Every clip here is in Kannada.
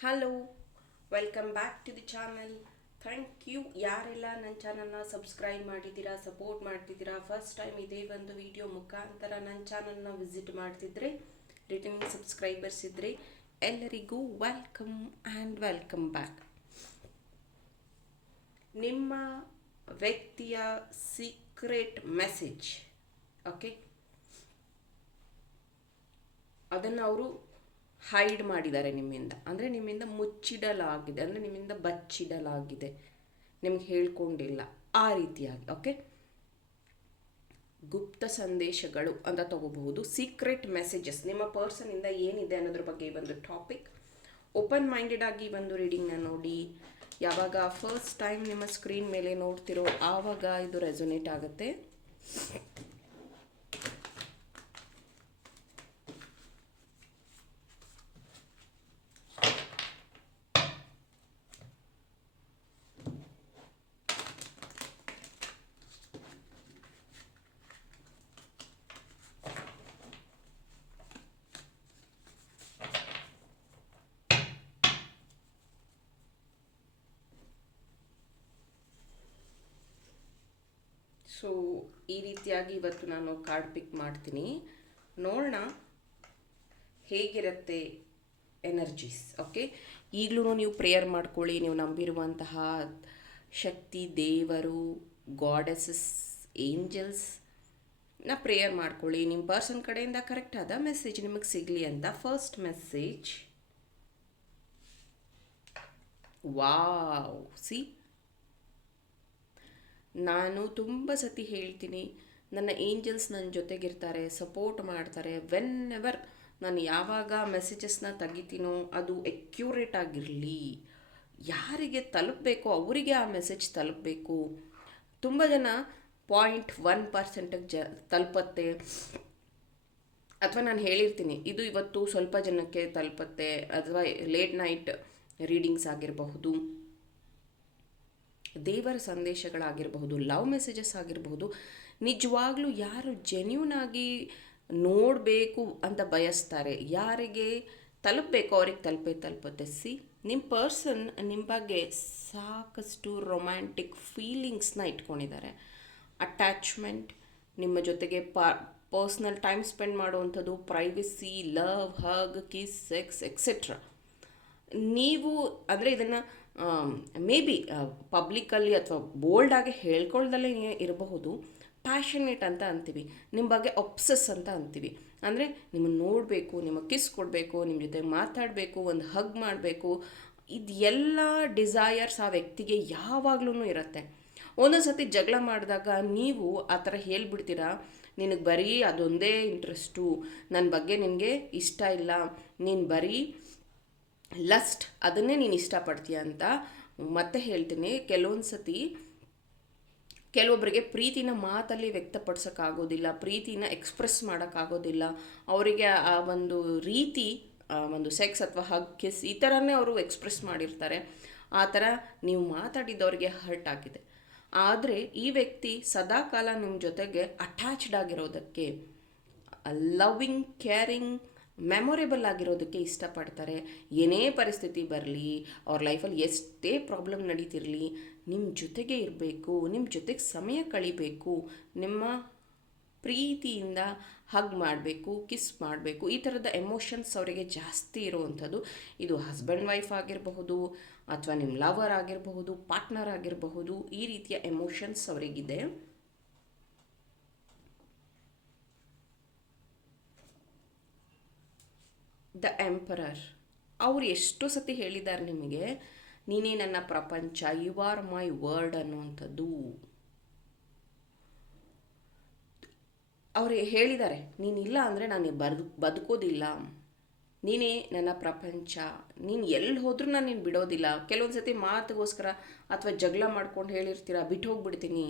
Hello welcome back to the channel thank you ಯಾರೆಲ್ಲ ನನ್ನ ಚಾನಲ್ನ ಸಬ್ಸ್ಕ್ರೈಬ್ ಮಾಡಿದ್ದೀರಾ ಸಪೋರ್ಟ್ ಮಾಡ್ತಿದ್ದೀರಾ? ಫಸ್ಟ್ ಟೈಮ್ ಇದೇ ಒಂದು ವಿಡಿಯೋ ಮುಖಾಂತರ ನನ್ನ ಚಾನಲ್ನ ವಿಸಿಟ್ ಮಾಡ್ತಿದ್ರೆ ರಿಟರ್ನಿಂಗ್ ಸಬ್ಸ್ಕ್ರೈಬರ್ಸ್ ಇದ್ದರೆ ಎಲ್ಲರಿಗೂ ವೆಲ್ಕಮ್ ಆ್ಯಂಡ್ ವೆಲ್ಕಮ್ ಬ್ಯಾಕ್ ನಿಮ್ಮ ವ್ಯಕ್ತಿಯ ಸೀಕ್ರೆಟ್ ಮೆಸೇಜ್ ಓಕೆ ಅದನ್ನು ಅವರು ಹೈಡ್ ಮಾಡಿದ್ದಾರೆ ನಿಮ್ಮಿಂದ. ಅಂದರೆ ನಿಮ್ಮಿಂದ ಮುಚ್ಚಿಡಲಾಗಿದೆ. ಅಂದರೆ ನಿಮ್ಮಿಂದ ಬಚ್ಚಿಡಲಾಗಿದೆ. ನಿಮ್ಗೆ ಹೇಳ್ಕೊಂಡಿಲ್ಲ. ಆ ರೀತಿಯಾಗಿ ಓಕೆ ಗುಪ್ತ ಸಂದೇಶಗಳು ಅಂತ ತಗೋಬಹುದು. ಸೀಕ್ರೆಟ್ ಮೆಸೇಜಸ್ ನಿಮ್ಮ ಪರ್ಸನಿಂದ ಏನಿದೆ ಅನ್ನೋದ್ರ ಬಗ್ಗೆ ಈ ಒಂದು ಟಾಪಿಕ್ ಓಪನ್ ಮೈಂಡೆಡ್ ಆಗಿ ಒಂದು ರೀಡಿಂಗ್ನ ನೋಡಿ. ಯಾವಾಗ ಫಸ್ಟ್ ಟೈಮ್ ನಿಮ್ಮ ಸ್ಕ್ರೀನ್ ಮೇಲೆ ನೋಡ್ತಿರೋ, ಆವಾಗ ಇದು ರೆಸೊನೇಟ್ ಆಗುತ್ತೆ. ಸೊ ಈ ರೀತಿಯಾಗಿ ಇವತ್ತು ನಾನು ಕಾರ್ಡ್ ಪಿಕ್ ಮಾಡ್ತೀನಿ. ನೋಡೋಣ ಹೇಗಿರುತ್ತೆ ಎನರ್ಜೀಸ್ ಓಕೆ ಈಗಲೂ ನೀವು ಪ್ರೇಯರ್ ಮಾಡ್ಕೊಳ್ಳಿ, ನೀವು ನಂಬಿರುವಂತಹ ಶಕ್ತಿ, ದೇವರು ಗಾಡೆಸಸ್ ಏಂಜಲ್ಸ್ ನಾ ಪ್ರೇಯರ್ ಮಾಡ್ಕೊಳ್ಳಿ. ನಿಮ್ಮ ಪರ್ಸನ್ ಕಡೆಯಿಂದ ಕರೆಕ್ಟ್ ಆದ ಮೆಸೇಜ್ ನಿಮಗೆ ಸಿಗಲಿ ಅಂತ. ಫಸ್ಟ್ ಮೆಸೇಜ್ ವಾವ್ ಸಿ ನಾನು ತುಂಬ ಸತಿ ಹೇಳ್ತೀನಿ, ನನ್ನ ಏಂಜಲ್ಸ್ ನನ್ನ ಜೊತೆಗಿರ್ತಾರೆ, ಸಪೋರ್ಟ್ ಮಾಡ್ತಾರೆ ವೆನ್ ಎವರ್ ನಾನು ಯಾವಾಗ ಮೆಸೇಜಸ್ನ ತೆಗಿತೀನೋ ಅದು ಎಕ್ಯೂರೇಟ್ ಆಗಿರಲಿ. ಯಾರಿಗೆ ತಲುಪಬೇಕು ಅವರಿಗೆ ಆ ಮೆಸೇಜ್ ತಲುಪಬೇಕು. ತುಂಬ ಜನ ಪಾಯಿಂಟ್ ಒನ್ ಪರ್ಸೆಂಟಿಗೆ ಜ ತಲುಪತ್ತೆ. ಅಥವಾ ನಾನು ಹೇಳಿರ್ತೀನಿ, ಇದು ಇವತ್ತು ಸ್ವಲ್ಪ ಜನಕ್ಕೆ ತಲುಪತ್ತೆ, ಅಥವಾ ಲೇಟ್ ನೈಟ್ ರೀಡಿಂಗ್ಸ್ ಆಗಿರಬಹುದು. ದೇವರ ಸಂದೇಶಗಳಾಗಿರಬಹುದು ಲವ್ ಮೆಸೇಜಸ್ ಆಗಿರಬಹುದು, ನಿಜವಾಗ್ಲೂ ಯಾರು ಜೆನ್ಯೂನ್ ಆಗಿ ನೋಡಬೇಕು ಅಂತ ಬಯಸ್ತಾರೆ, ಯಾರಿಗೆ ತಲುಪಬೇಕು ಅವ್ರಿಗೆ ತಲುಪೇ ತಲುಪುತ್ತೆ. ಸಿ ನಿಮ್ಮ ಪರ್ಸನ್ ನಿಮ್ಮ ಬಗ್ಗೆ ಸಾಕಷ್ಟು ರೊಮ್ಯಾಂಟಿಕ್ ಫೀಲಿಂಗ್ಸ್ನ ಇಟ್ಕೊಂಡಿದ್ದಾರೆ. ಅಟ್ಯಾಚ್ಮೆಂಟ್ ನಿಮ್ಮ ಜೊತೆಗೆ ಪರ್ಸ್ನಲ್ ಟೈಮ್ ಸ್ಪೆಂಡ್ ಮಾಡುವಂಥದ್ದು privacy love hug kiss sex etcetera ನೀವು, ಅಂದರೆ ಇದನ್ನು ಮೇ ಬಿ ಪಬ್ಲಿಕಲ್ಲಿ ಅಥವಾ ಬೋಲ್ಡಾಗಿ ಹೇಳ್ಕೊಳ್ದಲ್ಲೇ ಇರಬಹುದು. ಪ್ಯಾಷನೇಟ್ ಅಂತ ಅಂತೀವಿ. ನಿಮ್ಮ ಬಗ್ಗೆ ಒಪ್ಸಸ್ ಅಂತ ಅಂತೀವಿ. ಅಂದರೆ ನಿಮ್ಮನ್ನು ನೋಡಬೇಕು, ನಿಮಗೆ ಕಿಸ್ ಕೊಡಬೇಕು ನಿಮ್ಮ ಜೊತೆ ಮಾತಾಡಬೇಕು, ಒಂದು ಹಗ್ ಮಾಡಬೇಕು. ಇದೆಲ್ಲ ಡಿಸೈರ್ಸ್ ಆ ವ್ಯಕ್ತಿಗೆ ಯಾವಾಗಲೂ ಇರುತ್ತೆ. ಒಂದೊಂದು ಸತಿ ಜಗಳ ಮಾಡಿದಾಗ ನೀವು ಆ ಥರ ಹೇಳ್ಬಿಡ್ತೀರಾ? ನಿನಗೆ ಬರೀ ಅದೊಂದೇ ಇಂಟ್ರೆಸ್ಟು ನನ್ನ ಬಗ್ಗೆ ನಿನಗೆ ಇಷ್ಟ ಇಲ್ಲ. ನೀನು ಬರೀ ಲಸ್ಟ್, ಅದನ್ನೇ ನೀನು ಇಷ್ಟಪಡ್ತೀಯ ಅಂತ ಮತ್ತೆ ಹೇಳ್ತೀನಿ. ಕೆಲವೊಂದು ಸತಿ ಕೆಲವೊಬ್ಬರಿಗೆ ಪ್ರೀತಿನ ಮಾತಲ್ಲಿ ವ್ಯಕ್ತಪಡಿಸೋಕ್ಕಾಗೋದಿಲ್ಲ, ಪ್ರೀತಿನ ಎಕ್ಸ್ಪ್ರೆಸ್ ಮಾಡೋಕ್ಕಾಗೋದಿಲ್ಲ. ಅವರಿಗೆ ಆ ಒಂದು ರೀತಿ ಒಂದು ಸೆಕ್ಸ್ ಅಥವಾ ಹಗ್ ಕಿಸ್ ಈ ಥರನೇ ಅವರು ಎಕ್ಸ್ಪ್ರೆಸ್ ಮಾಡಿರ್ತಾರೆ. ಆ ಥರ ನೀವು ಮಾತಾಡಿದವ್ರಿಗೆ ಹರ್ಟ್ ಆಗಿದೆ. ಆದರೆ ಈ ವ್ಯಕ್ತಿ ಸದಾಕಾಲ ನಿಮ್ಮ ಜೊತೆಗೆ ಅಟ್ಯಾಚ್ಡ್ ಆಗಿರೋದಕ್ಕೆ ಲವ್ವಿಂಗ್ ಕೇರಿಂಗ್ ಮೆಮೊರೇಬಲ್ ಆಗಿರೋದಕ್ಕೆ ಇಷ್ಟಪಡ್ತಾರೆ. ಏನೇ ಪರಿಸ್ಥಿತಿ ಬರಲಿ, ಅವ್ರ ಲೈಫಲ್ಲಿ ಎಷ್ಟೇ ಪ್ರಾಬ್ಲಮ್ ನಡೀತಿರಲಿ ನಿಮ್ಮ ಜೊತೆಗೆ ಇರಬೇಕು ನಿಮ್ಮ ಜೊತೆಗೆ ಸಮಯ ಕಳಿಬೇಕು, ನಿಮ್ಮ ಪ್ರೀತಿಯಿಂದ ಹಗ್ ಮಾಡಬೇಕು ಕಿಸ್ ಮಾಡಬೇಕು, ಈ ಥರದ ಎಮೋಷನ್ಸ್ ಅವರಿಗೆ ಜಾಸ್ತಿ ಇರುವಂಥದ್ದು. ಇದು ಹಸ್ಬೆಂಡ್ ವೈಫ್ ಆಗಿರಬಹುದು, ಅಥವಾ ನಿಮ್ಮ ಲವರ್ ಆಗಿರಬಹುದು ಪಾರ್ಟ್ನರ್ ಆಗಿರಬಹುದು, ಈ ರೀತಿಯ ಎಮೋಷನ್ಸ್ ಅವರಿಗಿದೆ. The emperor. ಅವ್ರು ಎಷ್ಟು ಸತಿ ಹೇಳಿದ್ದಾರೆ ನಿಮಗೆ, ನೀನೇ ನನ್ನ ಪ್ರಪಂಚ ಯು ಆರ್ ಮೈ ವರ್ಡ್ ಅನ್ನುವಂಥದ್ದು. ಅವರು ಹೇಳಿದ್ದಾರೆ ನೀನಿಲ್ಲ ಅಂದರೆ ನಾನು ಬದು ಬದುಕೋದಿಲ್ಲ. ನೀನೇ ನನ್ನ ಪ್ರಪಂಚ, ನೀನು ಎಲ್ಲಿ ಹೋದರೂ ನಾನು ನೀನು ಬಿಡೋದಿಲ್ಲ. ಕೆಲವೊಂದು ಸತಿ ಮಾತುಗೋಸ್ಕರ ಅಥವಾ ಜಗಳ ಮಾಡ್ಕೊಂಡು ಹೇಳಿರ್ತೀರ ಬಿಟ್ಟು ಹೋಗ್ಬಿಡ್ತೀನಿ.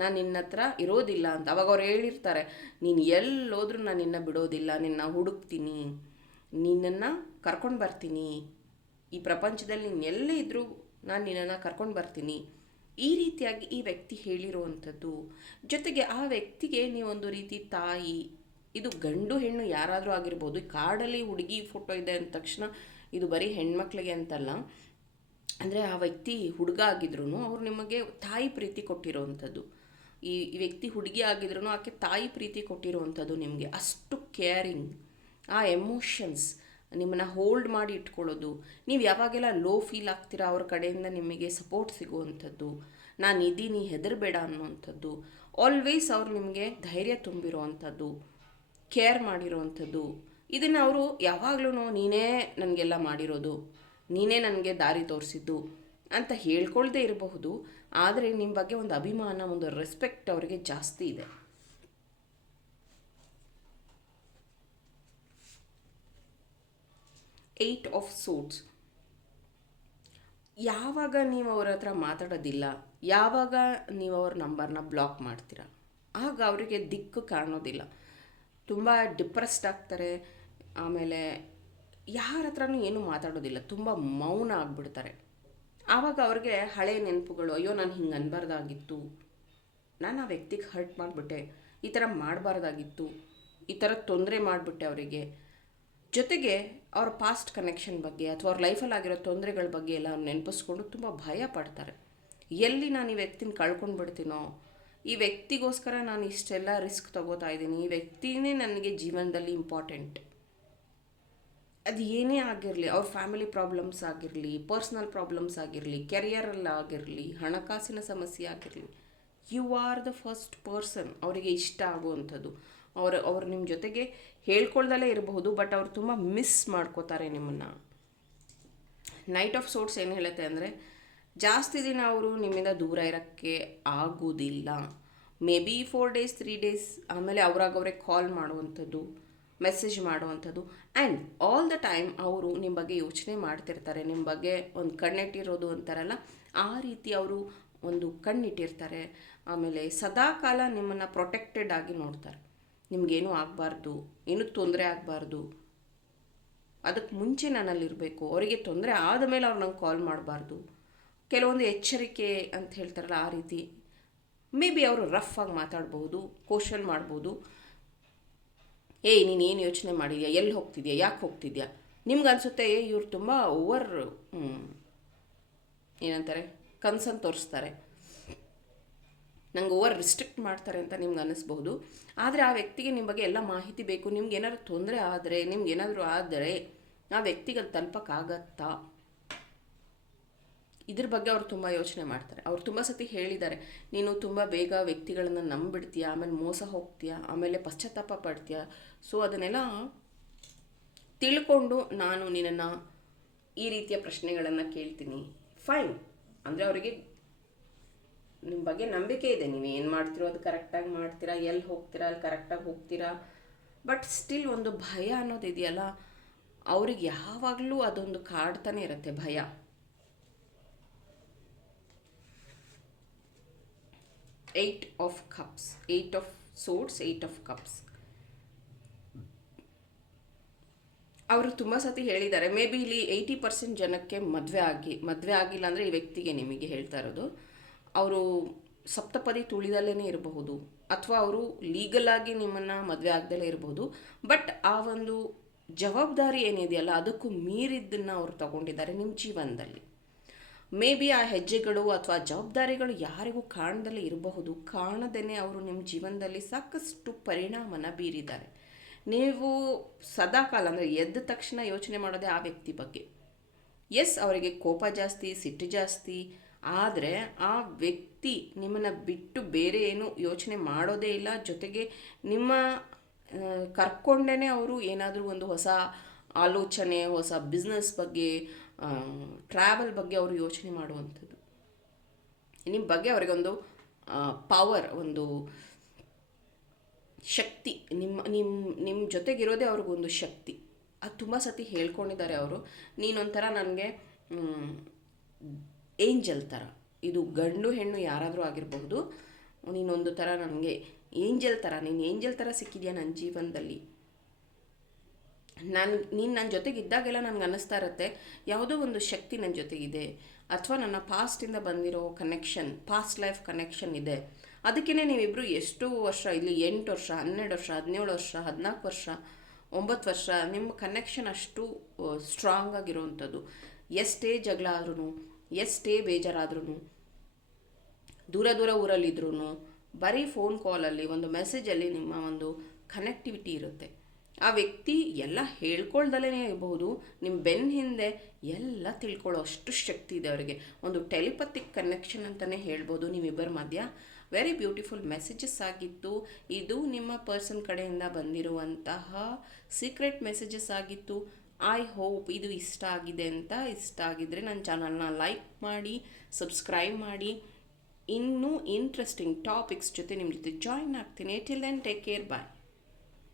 ನಾನು ನಿನ್ನ ಹತ್ರ ಇರೋದಿಲ್ಲ ಅಂತ. ಅವಾಗ ಅವ್ರು ಹೇಳಿರ್ತಾರೆ, ನೀನು ಎಲ್ಲಿ ಹೋದರೂ ನಾನು ನಿನ್ನ ಬಿಡೋದಿಲ್ಲ, ನಿನ್ನ ಹುಡುಕ್ತೀನಿ. ನಿನ್ನನ್ನು ಕರ್ಕೊಂಡು ಬರ್ತೀನಿ. ಈ ಪ್ರಪಂಚದಲ್ಲಿ ನೀನು ಇದ್ದರೂ ನಾನು ನಿನ್ನನ್ನು ಕರ್ಕೊಂಡು ಬರ್ತೀನಿ. ಈ ರೀತಿಯಾಗಿ ಈ ವ್ಯಕ್ತಿ ಹೇಳಿರುವಂಥದ್ದು. ಜೊತೆಗೆ ಆ ವ್ಯಕ್ತಿಗೆ ನೀವೊಂದು ರೀತಿ ತಾಯಿ, ಇದು ಗಂಡು ಹೆಣ್ಣು ಯಾರಾದರೂ ಆಗಿರ್ಬೋದು ಈ ಕಾರ್ಡಲ್ಲಿ ಹುಡುಗಿ ಫೋಟೋ ಇದೆ ಅಂದ ತಕ್ಷಣ ಇದು ಬರೀ ಹೆಣ್ಮಕ್ಳಿಗೆ ಅಂತಲ್ಲ. ಅಂದರೆ ಆ ವ್ಯಕ್ತಿ ಹುಡುಗ ಆಗಿದ್ರು ಅವರು ನಿಮಗೆ ತಾಯಿ ಪ್ರೀತಿ ಕೊಟ್ಟಿರೋವಂಥದ್ದು. ಈ ವ್ಯಕ್ತಿ ಹುಡುಗಿ ಆಗಿದ್ರು ಆಕೆ ತಾಯಿ ಪ್ರೀತಿ ಕೊಟ್ಟಿರುವಂಥದ್ದು ನಿಮಗೆ. ಅಷ್ಟು ಕೇರಿಂಗ್ ಆ ಎಮೋಷನ್ಸ್ ನಿಮ್ಮನ್ನು ಹೋಲ್ಡ್ ಮಾಡಿ ಇಟ್ಕೊಳ್ಳೋದು. ನೀವು ಯಾವಾಗೆಲ್ಲ ಲೋ ಫೀಲ್ ಆಗ್ತೀರಾ ಅವ್ರ ಕಡೆಯಿಂದ ನಿಮಗೆ ಸಪೋರ್ಟ್ ಸಿಗುವಂಥದ್ದು. ನಾನು ಇದ್ದೀನಿ ಹೆದರಬೇಡ ಅನ್ನುವಂಥದ್ದು. ಆಲ್ವೇಸ್ ಅವ್ರು ನಿಮಗೆ ಧೈರ್ಯ ತುಂಬಿರುವಂಥದ್ದು. ಕೇರ್ ಮಾಡಿರುವಂಥದ್ದು. ಇದನ್ನು ಅವರು ಯಾವಾಗಲೂ ನೀನೇ ನನಗೆಲ್ಲ ಮಾಡಿರೋದು. ನೀನೇ ನನಗೆ ದಾರಿ ತೋರಿಸಿದ್ದು ಅಂತ ಹೇಳ್ಕೊಳ್ದೇ ಇರಬಹುದು. ಆದರೆ ನಿಮ್ಮ ಬಗ್ಗೆ ಒಂದು ಅಭಿಮಾನ, ಒಂದು ರೆಸ್ಪೆಕ್ಟ್ ಅವರಿಗೆ ಜಾಸ್ತಿ ಇದೆ. ಏಯ್ಟ್ ಆಫ್ ಸೂಟ್ಸ್ ಯಾವಾಗ ನೀವು ಅವ್ರ ಹತ್ರ ಮಾತಾಡೋದಿಲ್ಲ, ಯಾವಾಗ ನೀವು ಅವ್ರ ನಂಬರ್ನ ಬ್ಲಾಕ್ ಮಾಡ್ತೀರ, ಆಗ ಅವರಿಗೆ ದಿಕ್ಕು ಕಾಣೋದಿಲ್ಲ. ತುಂಬ ಡಿಪ್ರೆಸ್ಡ್ ಆಗ್ತಾರೆ, ಆಮೇಲೆ ಯಾರ ಹತ್ರನೂ ಏನೂ ಮಾತಾಡೋದಿಲ್ಲ, ತುಂಬ ಮೌನ ಆಗಿಬಿಡ್ತಾರೆ. ಆವಾಗ ಅವ್ರಿಗೆ ಹಳೆ ನೆನಪುಗಳು, ಅಯ್ಯೋ, ನಾನು ಹಿಂಗೆ ಅನ್ಬಾರ್ದಾಗಿತ್ತು, ನಾನು ಆ ವ್ಯಕ್ತಿಗೆ ಹರ್ಟ್ ಮಾಡಿಬಿಟ್ಟೆ, ಈ ಥರ ಮಾಡಬಾರ್ದಾಗಿತ್ತು, ಈ ಥರ ತೊಂದರೆ ಮಾಡಿಬಿಟ್ಟೆ ಅವರಿಗೆ. ಜೊತೆಗೆ ಅವ್ರ ಪಾಸ್ಟ್ ಕನೆಕ್ಷನ್ ಬಗ್ಗೆ ಅಥವಾ ಅವ್ರ ಲೈಫಲ್ಲಿ ಆಗಿರೋ ತೊಂದರೆಗಳ ಬಗ್ಗೆ ಎಲ್ಲ ನೆನಪಿಸ್ಕೊಂಡು ತುಂಬ ಭಯ ಪಡ್ತಾರೆ. ಎಲ್ಲಿ ನಾನು ಈ ವ್ಯಕ್ತಿನ ಕಳ್ಕೊಂಡು ಬಿಡ್ತೀನೋ, ಈ ವ್ಯಕ್ತಿಗೋಸ್ಕರ ನಾನು ಇಷ್ಟೆಲ್ಲ ರಿಸ್ಕ್ ತಗೋತಾ ಇದ್ದೀನಿ, ಈ ವ್ಯಕ್ತಿನೇ ನನಗೆ ಜೀವನದಲ್ಲಿ ಇಂಪಾರ್ಟೆಂಟ್ ಅದು ಏನೇ ಆಗಿರಲಿ, ಅವ್ರ ಫ್ಯಾಮಿಲಿ ಪ್ರಾಬ್ಲಮ್ಸ್ ಆಗಿರಲಿ ಪರ್ಸ್ನಲ್ ಪ್ರಾಬ್ಲಮ್ಸ್ ಆಗಿರಲಿ ಕೆರಿಯರಲ್ಲಾಗಿರಲಿ ಹಣಕಾಸಿನ ಸಮಸ್ಯೆ ಆಗಿರಲಿ you are the first person ಅವರಿಗೆ ಇಷ್ಟ ಆಗುವಂಥದ್ದು. ಅವರು ಅವರು ನಿಮ್ಮ ಜೊತೆಗೆ ಹೇಳ್ಕೊಳ್ದಲೇ ಇರಬಹುದು ಬಟ್ ಅವರು ತುಂಬ ಮಿಸ್ ಮಾಡ್ಕೋತಾರೆ ನಿಮ್ಮನ್ನು. ನೈಟ್ ಆಫ್ ಸೋಟ್ಸ್ ಏನು ಹೇಳುತ್ತೆ ಅಂದರೆ, ಜಾಸ್ತಿ ದಿನ ಅವರು ನಿಮ್ಮಿಂದ ದೂರ ಇರೋಕ್ಕೆ ಆಗೋದಿಲ್ಲ. Maybe four days three days ಆಮೇಲೆ ಅವ್ರಾಗವ್ರೆ ಕಾಲ್ ಮಾಡುವಂಥದ್ದು ಮೆಸೇಜ್ ಮಾಡುವಂಥದ್ದು ಆ್ಯಂಡ್ ಆಲ್ ದ ಟೈಮ್ ಅವರು ನಿಮ್ಮ ಬಗ್ಗೆ ಯೋಚನೆ ಮಾಡ್ತಿರ್ತಾರೆ ನಿಮ್ಮ ಬಗ್ಗೆ ಒಂದು ಕಣ್ಣಿಟ್ಟಿರೋದು ಅಂತಾರಲ್ಲ, ಆ ರೀತಿ ಅವರು ಒಂದು ಕಣ್ಣಿಟ್ಟಿರ್ತಾರೆ, ಆಮೇಲೆ ಸದಾಕಾಲ ನಿಮ್ಮನ್ನು ಪ್ರೊಟೆಕ್ಟೆಡ್ ಆಗಿ ನೋಡ್ತಾರೆ. ನಿಮಗೇನು ಆಗಬಾರ್ದು, ಏನೂ ತೊಂದರೆ ಆಗಬಾರ್ದು. ಅದಕ್ಕೆ ಮುಂಚೆ ನಾನಲ್ಲಿರಬೇಕು. ಅವರಿಗೆ ತೊಂದರೆ ಆದ ಮೇಲೆ ಅವ್ರು ನಂಗೆ ಕಾಲ್ ಮಾಡಬಾರ್ದು. ಕೆಲವೊಂದು ಎಚ್ಚರಿಕೆ ಅಂತ ಹೇಳ್ತಾರಲ್ಲ ಆ ರೀತಿ. ಮೇ ಬಿ ಅವರು ರಫ್ ಆಗಿ ಮಾತಾಡ್ಬೋದು ಕ್ವಶನ್ ಮಾಡ್ಬೋದು. ಏಯ್ ನೀನು ಏನು ಯೋಚನೆ ಮಾಡಿದ್ಯಾ? ಎಲ್ಲಿ ಹೋಗ್ತಿದ್ಯಾ? ಯಾಕೆ ಹೋಗ್ತಿದ್ಯಾ? ನಿಮ್ಗೆ ಅನಿಸುತ್ತೆ ಏ ಇವ್ರು ತುಂಬ ಓವರ್ ಏನಂತಾರೆ? ಕನ್ಸನ್ ತೋರಿಸ್ತಾರೆ. ನಂಗೆ ಓವರ್ ರಿಸ್ಟ್ರಿಕ್ಟ್ ಮಾಡ್ತಾರೆ ಅಂತ ನಿಮ್ಗೆ ಅನ್ನಿಸ್ಬಹುದು. ಆದರೆ ಆ ವ್ಯಕ್ತಿಗೆ ನಿಮ್ಮ ಬಗ್ಗೆ ಎಲ್ಲ ಮಾಹಿತಿ ಬೇಕು. ನಿಮ್ಗೆ ಏನಾದರೂ ತೊಂದರೆ ಆದರೆ, ನಿಮ್ಗೆ ಏನಾದರೂ ಆದರೆ ಆ ವ್ಯಕ್ತಿಗೆ ಅದು ತಲುಪಕ್ಕಾಗತ್ತಾ ಇದ್ರ ಬಗ್ಗೆ ಅವ್ರು ತುಂಬ ಯೋಚನೆ ಮಾಡ್ತಾರೆ. ಅವ್ರು ತುಂಬ ಸತಿ ಹೇಳಿದ್ದಾರೆ, ನೀನು ತುಂಬ ಬೇಗ ವ್ಯಕ್ತಿಗಳನ್ನು ನಂಬಿಡ್ತೀಯ? ಆಮೇಲೆ ಮೋಸ ಹೋಗ್ತೀಯ? ಆಮೇಲೆ ಪಶ್ಚಾತ್ತಾಪ ಪಡ್ತೀಯ? ಸೊ ಅದನ್ನೆಲ್ಲ ತಿಳ್ಕೊಂಡು ನಾನು ನಿನ್ನನ್ನು ಈ ರೀತಿಯ ಪ್ರಶ್ನೆಗಳನ್ನು ಕೇಳ್ತೀನಿ. ಫೈನ್ ಅಂದರೆ ಅವರಿಗೆ ನಿಮ್ಮ ಬಗ್ಗೆ ನಂಬಿಕೆ ಇದೆ. ನೀವು ಏನು ಮಾಡ್ತಿರೋ ಅದು ಕರೆಕ್ಟಾಗಿ ಮಾಡ್ತೀರಾ ಎಲ್ಲಿ ಹೋಗ್ತೀರಾ ಅಲ್ಲಿ ಕರೆಕ್ಟಾಗಿ ಹೋಗ್ತೀರಾ? ಬಟ್ ಸ್ಟಿಲ್ ಒಂದು ಭಯ ಅನ್ನೋದು ಇದೆಯಲ್ಲ, ಅವ್ರಿಗೆ ಯಾವಾಗಲೂ ಅದೊಂದು ಕಾಡ್ತಾನೆ ಇರುತ್ತೆ ಭಯ. Eight of cups eight of swords eight of cups ಅವರು ತುಂಬ ಸತಿ ಹೇಳಿದ್ದಾರೆ ಮೇ ಬಿ ಇಲ್ಲಿ ಏಯ್ಟಿ ಪರ್ಸೆಂಟ್ ಜನಕ್ಕೆ ಮದುವೆ ಆಗಿ, ಮದುವೆ ಆಗಿಲ್ಲ ಅಂದರೆ ಈ ವ್ಯಕ್ತಿಗೆ ನಿಮಗೆ ಹೇಳ್ತಾ ಇರೋದು. ಅವರು ಸಪ್ತಪದಿ ತುಳಿದಲ್ಲೇ ಇರಬಹುದು ಅಥವಾ ಅವರು ಲೀಗಲ್ ಆಗಿ ನಿಮ್ಮನ್ನು ಮದುವೆ ಆಗದಲ್ಲೇ ಇರಬಹುದು. ಬಟ್ ಆ ಒಂದು ಜವಾಬ್ದಾರಿ ಏನಿದೆಯಲ್ಲ, ಅದಕ್ಕೂ ಮೀರಿದ್ದನ್ನು ಅವರು ತಗೊಂಡಿದ್ದಾರೆ ನಿಮ್ಮ ಜೀವನದಲ್ಲಿ. ಮೇ ಬಿ ಆ ಹೆಜ್ಜೆಗಳು ಅಥವಾ ಜವಾಬ್ದಾರಿಗಳು ಯಾರಿಗೂ ಕಾಣದಲ್ಲೇ ಇರಬಹುದು. ಕಾಣದೇ ಅವರು ನಿಮ್ಮ ಜೀವನದಲ್ಲಿ ಸಾಕಷ್ಟು ಪರಿಣಾಮನ ಬೀರಿದ್ದಾರೆ. ನೀವು ಸದಾಕಾಲ ಅಂದರೆ ಎದ್ದ ತಕ್ಷಣ ಯೋಚನೆ ಮಾಡೋದೇ ಆ ವ್ಯಕ್ತಿ ಬಗ್ಗೆ. ಎಸ್ ಅವರಿಗೆ ಕೋಪ ಜಾಸ್ತಿ, ಸಿಟ್ಟು ಜಾಸ್ತಿ ಆದರೆ ಆ ವ್ಯಕ್ತಿ ನಿಮ್ಮನ್ನು ಬಿಟ್ಟು ಬೇರೆ ಏನು ಯೋಚನೆ ಮಾಡೋದೇ ಇಲ್ಲ. ಜೊತೆಗೆ ನಿಮ್ಮ ಕರ್ಕೊಂಡೇ ಅವರು ಏನಾದರೂ ಒಂದು ಹೊಸ ಆಲೋಚನೆ, ಹೊಸ ಬಿಸ್ನೆಸ್ ಬಗ್ಗೆ ಟ್ರಾವೆಲ್ ಬಗ್ಗೆ ಅವರು ಯೋಚನೆ ಮಾಡುವಂಥದ್ದು. ನಿಮ್ಮ ಬಗ್ಗೆ ಅವರಿಗೊಂದು ಪವರ್ ಒಂದು ಶಕ್ತಿ, ನಿಮ್ಮ ನಿಮ್ಮ ನಿಮ್ಮ ಜೊತೆಗಿರೋದೇ ಅವ್ರಿಗೊಂದು ಶಕ್ತಿ. ಅದು ತುಂಬ ಸತಿ ಹೇಳ್ಕೊಂಡಿದ್ದಾರೆ ಅವರು. ನೀನೊಂಥರ ನನಗೆ ಏಂಜಲ್ ಥರ ಇದು ಗಂಡು ಹೆಣ್ಣು ಯಾರಾದರೂ ಆಗಿರಬಹುದು. ನೀನೊಂದು ಥರ ನನಗೆ ಏಂಜಲ್ ಥರ ನೀನು ಏಂಜಲ್ ಥರ ಸಿಕ್ಕಿದೆಯಾ ನನ್ನ ಜೀವನದಲ್ಲಿ? ನಾನು, ನೀನು ನನ್ನ ಜೊತೆಗಿದ್ದಾಗೆಲ್ಲ ನನಗೆ ಅನ್ನಿಸ್ತಾ ಇರುತ್ತೆ. ಯಾವುದೋ ಒಂದು ಶಕ್ತಿ ನನ್ನ ಜೊತೆಗಿದೆ. ಅಥವಾ ನನ್ನ ಪಾಸ್ಟಿಂದ ಬಂದಿರೋ ಕನೆಕ್ಷನ್ ಪಾಸ್ಟ್ ಲೈಫ್ ಕನೆಕ್ಷನ್ ಇದೆ. ಅದಕ್ಕೇ ನೀವಿಬ್ಬರು ಎಷ್ಟು ವರ್ಷ, ಇಲ್ಲಿ ಎಂಟು ವರ್ಷ, ಹನ್ನೆರಡು ವರ್ಷ, ಹದಿನೇಳು ವರ್ಷ, ಹದಿನಾಲ್ಕು ವರ್ಷ, ಒಂಬತ್ತು ವರ್ಷ, ನಿಮ್ಮ ಕನೆಕ್ಷನ್ ಅಷ್ಟು ಸ್ಟ್ರಾಂಗ್ ಆಗಿರುವಂಥದ್ದು. ಎಷ್ಟೇ ಜಗಳ ಆದ್ರೂ ಎಷ್ಟೇ ಬೇಜಾರಾದ್ರೂ ದೂರ ದೂರ ಊರಲ್ಲಿದ್ರೂ ಬರೀ ಫೋನ್ ಕಾಲಲ್ಲಿ ಒಂದು ಮೆಸೇಜಲ್ಲಿ ನಿಮ್ಮ ಒಂದು ಕನೆಕ್ಟಿವಿಟಿ ಇರುತ್ತೆ. ಆ ವ್ಯಕ್ತಿ ಎಲ್ಲ ಹೇಳ್ಕೊಳ್ದಲೇ ಇರಬಹುದು ನಿಮ್ಮ ಬೆನ್ನ ಹಿಂದೆ ಎಲ್ಲ ತಿಳ್ಕೊಳ್ಳೋ ಅಷ್ಟು ಶಕ್ತಿ ಇದೆ ಅವರಿಗೆ. ಒಂದು ಟೆಲಿಪತಿಕ್ ಕನೆಕ್ಷನ್ ಅಂತಲೇ ಹೇಳ್ಬೋದು ನಿಮ್ಮಿಬ್ಬರ ಮಧ್ಯ. ವೆರಿ ಬ್ಯೂಟಿಫುಲ್ ಮೆಸೇಜಸ್ ಆಗಿತ್ತು. ಇದು ನಿಮ್ಮ ಪರ್ಸನ್ ಕಡೆಯಿಂದ ಬಂದಿರುವಂತಹ ಸೀಕ್ರೆಟ್ ಮೆಸೇಜಸ್ ಆಗಿತ್ತು. ಐ ಹೋಪ್ ಇದು ಇಷ್ಟ ಆಗಿದೆ ಅಂತ ಇಷ್ಟ ಆಗಿದ್ರೆ ನನ್ನ ಚಾನಲ್ನ ಲೈಕ್ ಮಾಡಿ ಸಬ್ಸ್ಕ್ರೈಬ್ ಮಾಡಿ. ಇನ್ನೂ ಇಂಟ್ರೆಸ್ಟಿಂಗ್ ಟಾಪಿಕ್ಸ್ ಜೊತೆ ನಿಮ್ಮ ಜೊತೆ ಜಾಯಿನ್ ಆಗ್ತೀನಿ. Till then take care bye